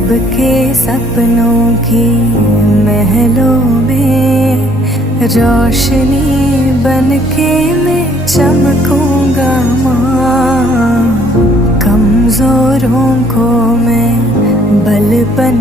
सबके सपनों की महलों में रोशनी बनके मैं चमकूंगा माँ। कमजोरों को मैं बल बन